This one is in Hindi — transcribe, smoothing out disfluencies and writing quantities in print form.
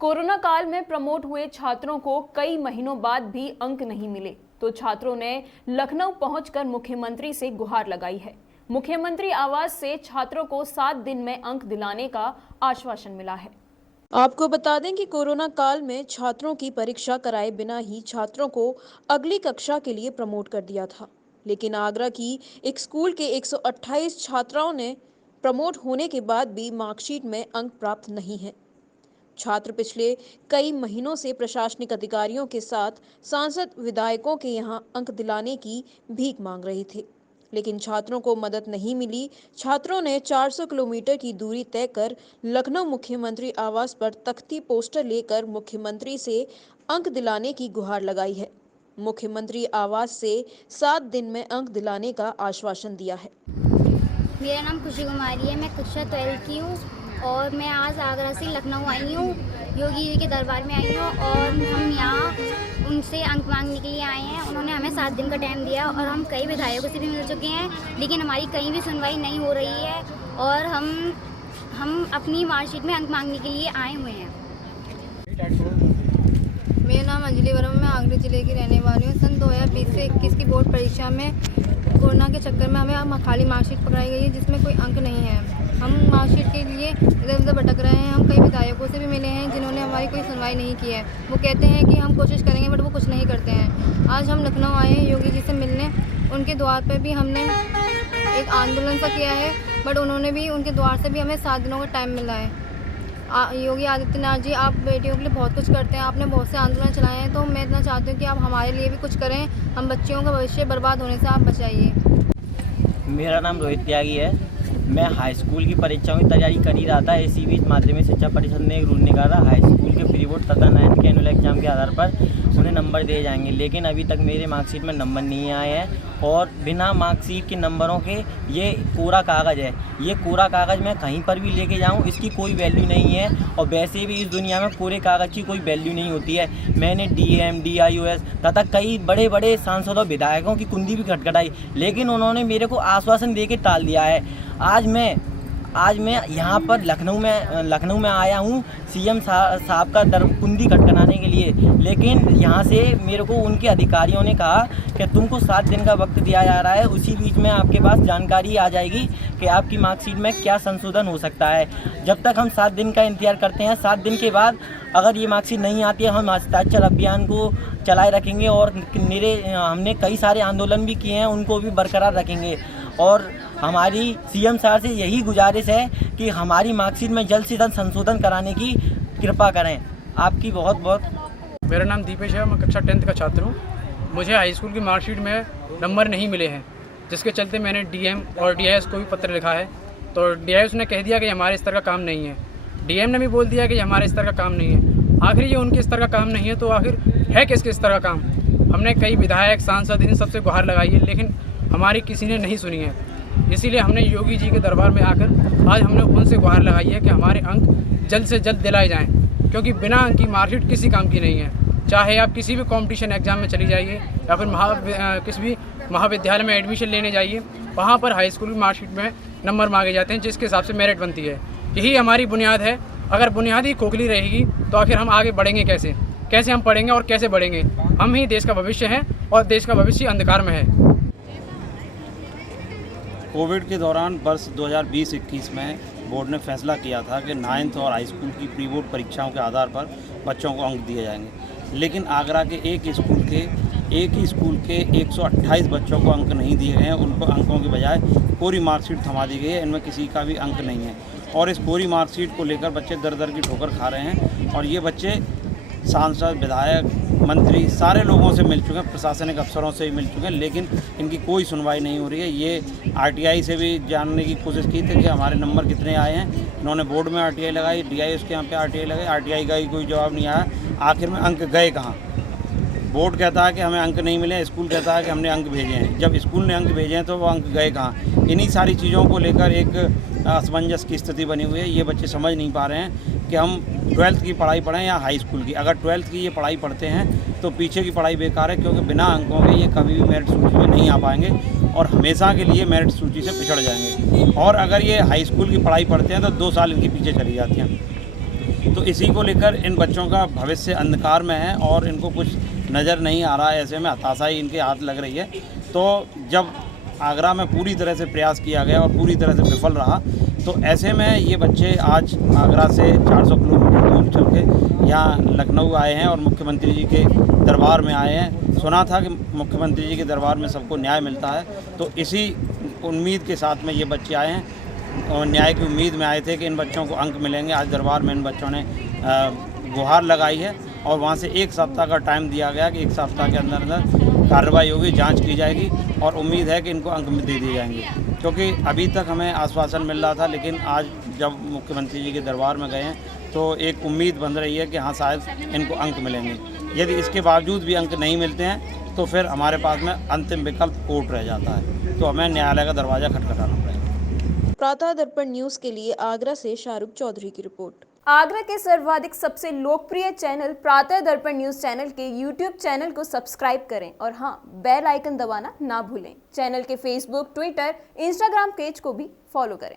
कोरोना काल में प्रमोट हुए छात्रों को कई महीनों बाद भी अंक नहीं मिले, तो छात्रों ने लखनऊ पहुंचकर मुख्यमंत्री से गुहार लगाई है। मुख्यमंत्री आवास से छात्रों को 7 दिन में अंक दिलाने का आश्वासन मिला है। आपको बता दें कि कोरोना काल में छात्रों की परीक्षा कराए बिना ही छात्रों को अगली कक्षा के लिए प्रमोट कर दिया था, लेकिन आगरा की एक स्कूल के 128 छात्राओं ने प्रमोट होने के बाद भी मार्कशीट में अंक प्राप्त नहीं है। छात्र पिछले कई महीनों से प्रशासनिक अधिकारियों के साथ सांसद विधायकों के यहां अंक दिलाने की भीख मांग रहे थे, लेकिन छात्रों को मदद नहीं मिली। छात्रों ने 400 किलोमीटर की दूरी तय कर लखनऊ मुख्यमंत्री आवास पर तख्ती पोस्टर लेकर मुख्यमंत्री से अंक दिलाने की गुहार लगाई है। मुख्यमंत्री आवास से 7 दिन में अंक दिलाने का आश्वासन दिया है। मेरा नाम खुशी कुमारी है, मैं कक्षा 12 की हूँ और मैं आज आगरा से लखनऊ आई हूँ। योगी जी के दरबार में आई हूँ और हम यहाँ उनसे अंक मांगने के लिए आए हैं। उन्होंने हमें 7 दिन का टाइम दिया और हम कई विधायकों से भी मिल चुके हैं, लेकिन हमारी कहीं भी सुनवाई नहीं हो रही है और हम अपनी मार्कशीट में अंक मांगने के लिए आए हुए हैं। मेरा नाम अंजलि वर्मा, मैं आगरा जिले की रहने वाली हूँ। सन 2020 से 21 की बोर्ड परीक्षा में कोरोना के चक्कर में हमें खाली मार्कशीट पकड़ाई गई है, जिसमें कोई अंक नहीं है। हम मार्कशीट के लिए इधर उधर भटक रहे हैं। हम कई विधायकों से भी मिले हैं जिन्होंने हमारी कोई सुनवाई नहीं की है। वो कहते हैं कि हम कोशिश करेंगे, बट वो कुछ नहीं करते हैं। आज हम लखनऊ आए हैं योगी जी से मिलने। उनके द्वार पर भी हमने एक आंदोलन सा किया है, बट उन्होंने भी उनके द्वार से भी हमें 7 दिनों का टाइम मिला है। योगी आदित्यनाथ जी, आप बेटियों के लिए बहुत कुछ करते हैं, आपने बहुत से आंदोलन चलाए हैं, तो मैं इतना चाहती हूँ कि आप हमारे लिए भी कुछ करें। हम बच्चियों का भविष्य बर्बाद होने से आप बचाइए। मेरा नाम रोहित त्यागी है। मैं हाई स्कूल की परीक्षाओं की तैयारी कर ही रहा था। इसी बीच माध्यमिक शिक्षा परिषद ने एक रूल निकाला, हाई स्कूल के प्री बोर्ड तथा 9th के एनुअल एग्जाम के आधार पर उन्हें नंबर दिए जाएंगे, लेकिन अभी तक मेरे मार्कशीट में नंबर नहीं आए हैं। और बिना मार्कशीट के नंबरों के ये कोरा कागज़ है। ये कोरा कागज़ मैं कहीं पर भी लेके जाऊँ, इसकी कोई वैल्यू नहीं है। और वैसे भी इस दुनिया में कोरे कागज़ की कोई वैल्यू नहीं होती है। मैंने DM, DIOS तथा कई बड़े बड़े सांसदों विधायकों की कुंडी भी खटखटाई, लेकिन उन्होंने मेरे को आश्वासन दे के टाल दिया है। आज मैं यहाँ पर लखनऊ में आया हूँ CM साहब का कुंडी खटखटाने के लिए, लेकिन यहाँ से मेरे को उनके अधिकारियों ने कहा कि तुमको 7 दिन का वक्त दिया जा रहा है। उसी बीच में आपके पास जानकारी आ जाएगी कि आपकी मार्कशीट में क्या संशोधन हो सकता है। जब तक हम 7 दिन का इंतजार करते हैं, 7 दिन के बाद अगर ये मार्कशीट नहीं आती है, हम हस्ताक्षर अभियान को चलाए रखेंगे और हमने कई सारे आंदोलन भी किए हैं, उनको भी बरकरार रखेंगे। और हमारी CM साहब से यही गुजारिश है कि हमारी मार्कशीट में जल्द से जल्द संशोधन कराने की कृपा करें। आपकी बहुत बहुत। मेरा नाम दीपेश है, मैं कक्षा 10th का छात्र हूँ। मुझे हाई स्कूल की मार्कशीट में नंबर नहीं मिले हैं, जिसके चलते मैंने DM और DIS को भी पत्र लिखा है। तो DIS ने कह दिया कि हमारे स्तर का काम नहीं है, DM ने भी बोल दिया कि हमारे स्तर का काम नहीं है। आखिर ये उनके स्तर का काम नहीं है तो आखिर है किसके स्तर का काम? हमने कई विधायक, सांसद, इन सबसे गुहार लगाई है, लेकिन हमारी किसी ने नहीं सुनी है। इसीलिए हमने योगी जी के दरबार में आकर आज हमने उनसे गुहार लगाई है कि हमारे अंक जल्द से जल्द दिलाए जाएं, क्योंकि बिना अंक की मार्कशीट किसी काम की नहीं है। चाहे आप किसी भी कंपटीशन एग्जाम में चली जाइए या फिर किसी भी महाविद्यालय में एडमिशन लेने जाइए, वहाँ पर हाई स्कूल की मार्कशीट में नंबर मांगे जाते हैं, जिसके हिसाब से मेरिट बनती है। यही हमारी बुनियाद है। अगर बुनियाद ही खोखली रहेगी तो आखिर हम आगे बढ़ेंगे कैसे हम पढ़ेंगे और कैसे बढ़ेंगे? हम ही देश का भविष्य हैं और देश का भविष्य अंधकार में है। कोविड के दौरान वर्ष 2020-21 में बोर्ड ने फैसला किया था कि 9th और हाई स्कूल की प्री बोर्ड परीक्षाओं के आधार पर बच्चों को अंक दिए जाएंगे, लेकिन आगरा के एक ही स्कूल के 128 बच्चों को अंक नहीं दिए गए हैं। उनको अंकों के बजाय कोरी मार्कशीट थमा दी गई है। इनमें किसी का भी अंक नहीं है और इस कोरी मार्कशीट को लेकर बच्चे दर दर की ठोकर खा रहे हैं। और ये बच्चे सांसद, विधायक, मंत्री सारे लोगों से मिल चुके हैं, प्रशासनिक अफसरों से भी मिल चुके हैं, लेकिन इनकी कोई सुनवाई नहीं हो रही है। ये RTI से भी जानने की कोशिश की थी कि हमारे नंबर कितने आए हैं। इन्होंने बोर्ड में RTI लगाई, DIS के यहाँ पे RTI लगाई, RTI का ही कोई जवाब नहीं आया। आखिर में अंक गए कहाँ? बोर्ड कहता है कि हमें अंक नहीं मिले, स्कूल कहता है कि हमने अंक भेजे हैं। जब स्कूल ने अंक भेजे हैं तो वो अंक गए कहाँ? इन्हीं सारी चीज़ों को लेकर एक असमंजस की स्थिति बनी हुई है। ये बच्चे समझ नहीं पा रहे हैं कि हम 12th की पढ़ाई पढ़ें या हाई स्कूल की। अगर 12th की ये पढ़ाई पढ़ते हैं तो पीछे की पढ़ाई बेकार है, क्योंकि बिना अंकों के ये कभी भी मेरिट सूची में नहीं आ पाएंगे और हमेशा के लिए मेरिट सूची से पिछड़ जाएंगे। और अगर ये हाई स्कूल की पढ़ाई पढ़ते हैं तो 2 साल इनके पीछे चली जाती हैं। तो इसी को लेकर इन बच्चों का भविष्य अंधकार में है और इनको कुछ नज़र नहीं आ रहा है। ऐसे में हताशा ही इनके हाथ लग रही है। तो जब आगरा में पूरी तरह से प्रयास किया गया और पूरी तरह से विफल रहा, तो ऐसे में ये बच्चे आज आगरा से 400 किलोमीटर दूर चल के यहाँ लखनऊ आए हैं और मुख्यमंत्री जी के दरबार में आए हैं। सुना था कि मुख्यमंत्री जी के दरबार में सबको न्याय मिलता है, तो इसी उम्मीद के साथ में ये बच्चे आए हैं और न्याय की उम्मीद में आए थे कि इन बच्चों को अंक मिलेंगे। आज दरबार में इन बच्चों ने गुहार लगाई है और वहाँ से 1 सप्ताह का टाइम दिया गया कि 1 सप्ताह के अंदर अंदर कार्रवाई होगी, जांच की जाएगी और उम्मीद है कि इनको अंक दे दिए जाएंगे। क्योंकि अभी तक हमें आश्वासन मिल रहा था, लेकिन आज जब मुख्यमंत्री जी के दरबार में गए हैं तो एक उम्मीद बन रही है कि हाँ शायद इनको अंक मिलेंगे। यदि इसके बावजूद भी अंक नहीं मिलते हैं तो फिर हमारे पास में अंतिम विकल्प कोर्ट रह जाता है, तो हमें न्यायालय का दरवाज़ा खटखटाना पड़ेगा। प्रातः दर्पण न्यूज़ के लिए आगरा से शाहरुख चौधरी की रिपोर्ट। आगरा के सर्वाधिक सबसे लोकप्रिय चैनल प्रातः दर्पण न्यूज चैनल के यूट्यूब चैनल को सब्सक्राइब करें और हाँ, बेल आइकन दबाना ना भूलें। चैनल के फेसबुक, ट्विटर, इंस्टाग्राम पेज को भी फॉलो करें।